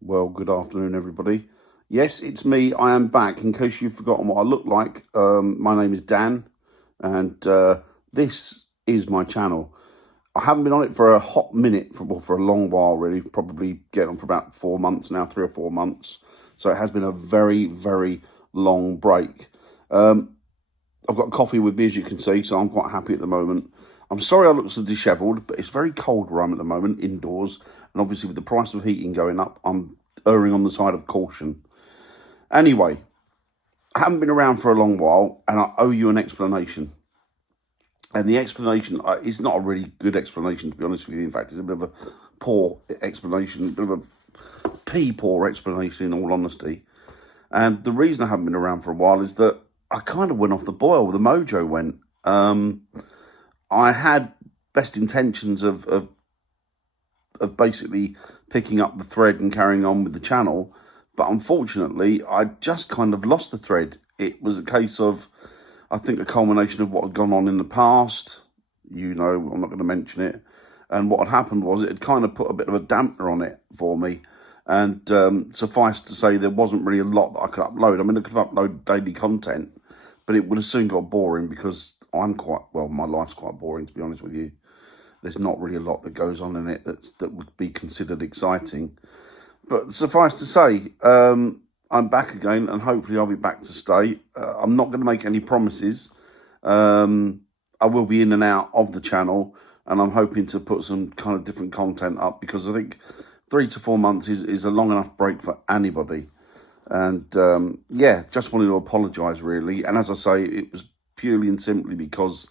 Well, good afternoon, everybody. Yes, it's me. I am back. In case you've forgotten what I look like, my name is Dan, and this is my channel. I haven't been on it for a hot minute, for a long while, really. Probably getting on for about 4 months now, 3 or 4 months. So it has been a very, very long break. I've got coffee with me, as you can see, so I'm quite happy at the moment. I'm sorry I look so dishevelled, but it's very cold where I'm at the moment, indoors. And obviously with the price of heating going up, I'm erring on the side of caution. Anyway, I haven't been around for a long while, and I owe you an explanation. And the explanation is not a really good explanation, to be honest with you. In fact, it's a bit of a poor explanation, a bit of a poor explanation, in all honesty. And the reason I haven't been around for a while is that I kind of went off the boil. The mojo went. I had best intentions of basically picking up the thread and carrying on with the channel, but unfortunately, I just kind of lost the thread. It was a case of, I think, a culmination of what had gone on in the past. You know, I'm not going to mention it. And what had happened was it had kind of put a bit of a dampener on it for me. And suffice to say, there wasn't really a lot that I could upload. I mean, I could upload daily content, but it would have soon got boring because my life's quite boring, to be honest with you. There's not really a lot that goes on in it that would be considered exciting. But suffice to say, I'm back again, and hopefully I'll be back to stay. I'm not going to make any promises. I will be in and out of the channel, and I'm hoping to put some kind of different content up, because I think 3 to 4 months is a long enough break for anybody. And yeah, just wanted to apologise, really. And as I say, it was purely and simply because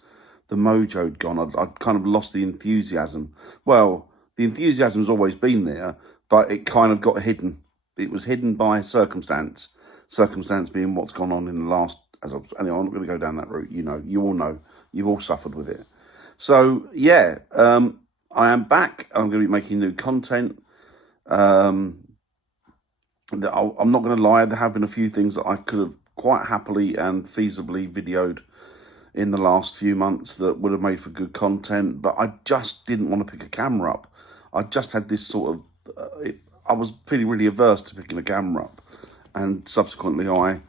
the mojo had gone. I'd kind of lost the enthusiasm. Well, the enthusiasm's always been there, but it kind of got hidden. It was hidden by circumstance. Circumstance being what's gone on in the last. Anyway, I'm not going to go down that route. You all know. You've all suffered with it. So yeah, I am back. I'm going to be making new content. I'm not going to lie. There have been a few things that I could have quite happily and feasibly videoed in the last few months that would have made for good content, but I just didn't want to pick a camera up. I just had this sort of, I was feeling really averse to picking a camera up, and subsequently I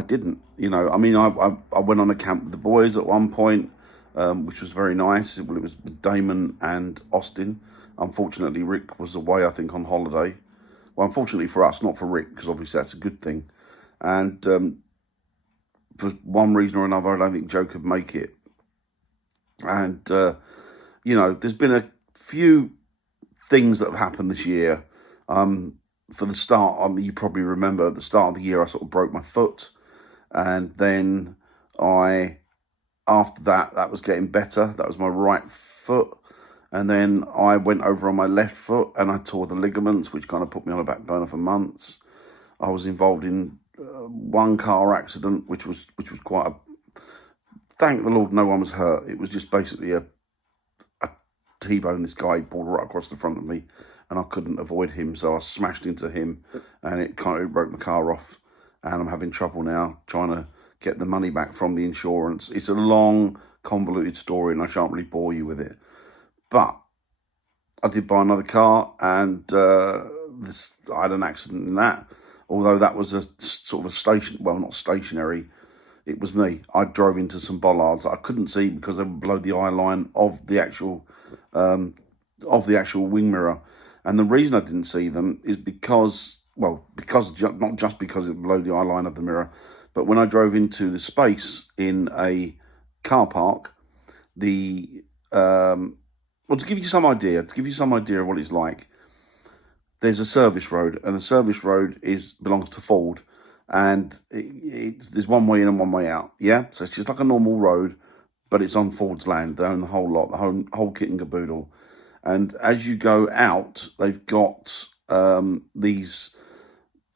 didn't. I mean, I went on a camp with the boys at one point, which was very nice. It was with Damon and Austin. Unfortunately, Rick was away, I think, on holiday. Well, unfortunately for us, not for Rick, because obviously that's a good thing. And for one reason or another, I don't think Joe could make it. And, there's been a few things that have happened this year. For the start, you probably remember at the start of the year, I sort of broke my foot. And then after that was getting better. That was my right foot. And then I went over on my left foot and I tore the ligaments, which kind of put me on a back burner for months. I was involved in one car accident, which was quite a. Thank the Lord, no one was hurt. It was just basically a T-bone. This guy pulled right across the front of me, and I couldn't avoid him, so I smashed into him, and it kind of broke my car off. And I'm having trouble now trying to get the money back from the insurance. It's a long, convoluted story, and I shan't really bore you with it. But I did buy another car, and I had an accident in that. Although that was a sort of not stationary. It was me. I drove into some bollards I couldn't see because they were below the eye line of the actual wing mirror. And the reason I didn't see them is because not just because it was below the eye line of the mirror, but when I drove into the space in a car park, to give you some idea of what it's like. There's a service road, and the service road belongs to Ford, and there's one way in and one way out. Yeah, so it's just like a normal road, but it's on Ford's land. They own the whole lot, the whole kit and caboodle. And as you go out, they've got these.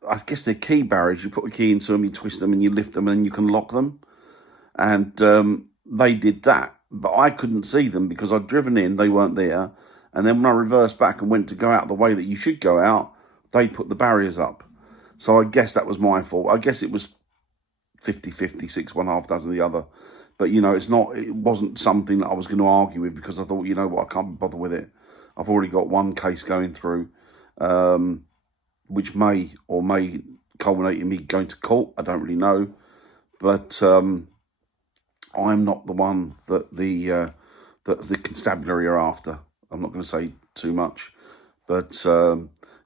I guess they're key barriers. You put a key into them, you twist them, and you lift them, and then you can lock them. And they did that, but I couldn't see them because I'd driven in. They weren't there. And then when I reversed back and went to go out the way that you should go out, they put the barriers up. So I guess that was my fault. I guess it was 50-50, 6 one half dozen the other. But, it wasn't something that I was going to argue with, because I thought, you know what, I can't bother with it. I've already got one case going through. which may or may culminate in me going to court. I don't really know, but I'm not the one that the constabulary are after. I'm not going to say too much, but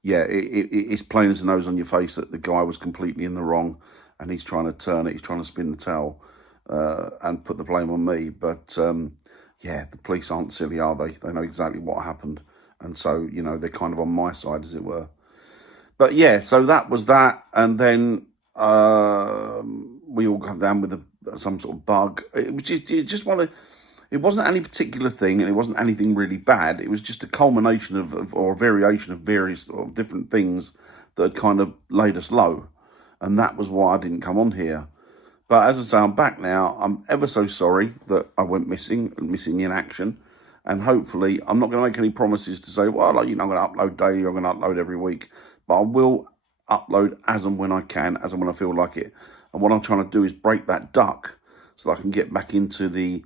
yeah, it's plain as the nose on your face that the guy was completely in the wrong, and he's trying to turn it. He's trying to spin the towel and put the blame on me. But yeah, the police aren't silly, are they? They know exactly what happened, and so they're kind of on my side, as it were. But yeah, so that was that, and then we all come down with some sort of bug. It wasn't any particular thing, and it wasn't anything really bad. It was just a culmination of or a variation of various sort of different things that had kind of laid us low, and that was why I didn't come on here. But as I say, I'm back now. I'm ever so sorry that I went missing in action. And hopefully, I'm not going to make any promises to say, well, I'm going to upload daily, I'm going to upload every week. But I will upload as and when I can, as and when I feel like it. And what I'm trying to do is break that duck so that I can get back into the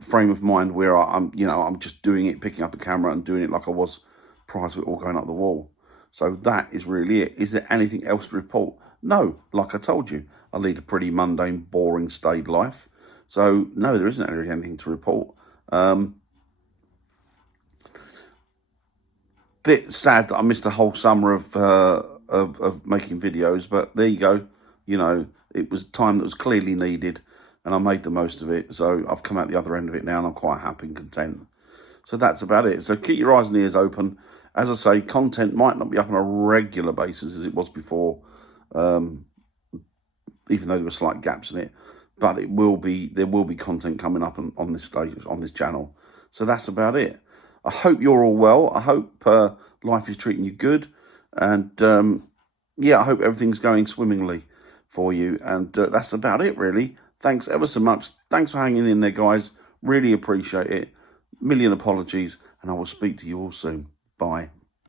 frame of mind where I'm just doing it, picking up a camera and doing it like I was prior to it all going up the wall. So that is really it. Is there anything else to report? No, like I told you, I lead a pretty mundane, boring, staid life. So no, there isn't really anything to report. Bit sad that I missed a whole summer of making videos, but there you go. It was time that was clearly needed, and I made the most of it. So I've come out the other end of it now, and I'm quite happy and content. So that's about it. So keep your eyes and ears open. As I say, content might not be up on a regular basis as it was before, even though there were slight gaps in it. But there will be content coming up on this stage, on this channel. So that's about it. I hope you're all well. I hope life is treating you good. And yeah, I hope everything's going swimmingly for you. And that's about it, really. Thanks ever so much. Thanks for hanging in there, guys. Really appreciate it. Million apologies. And I will speak to you all soon. Bye.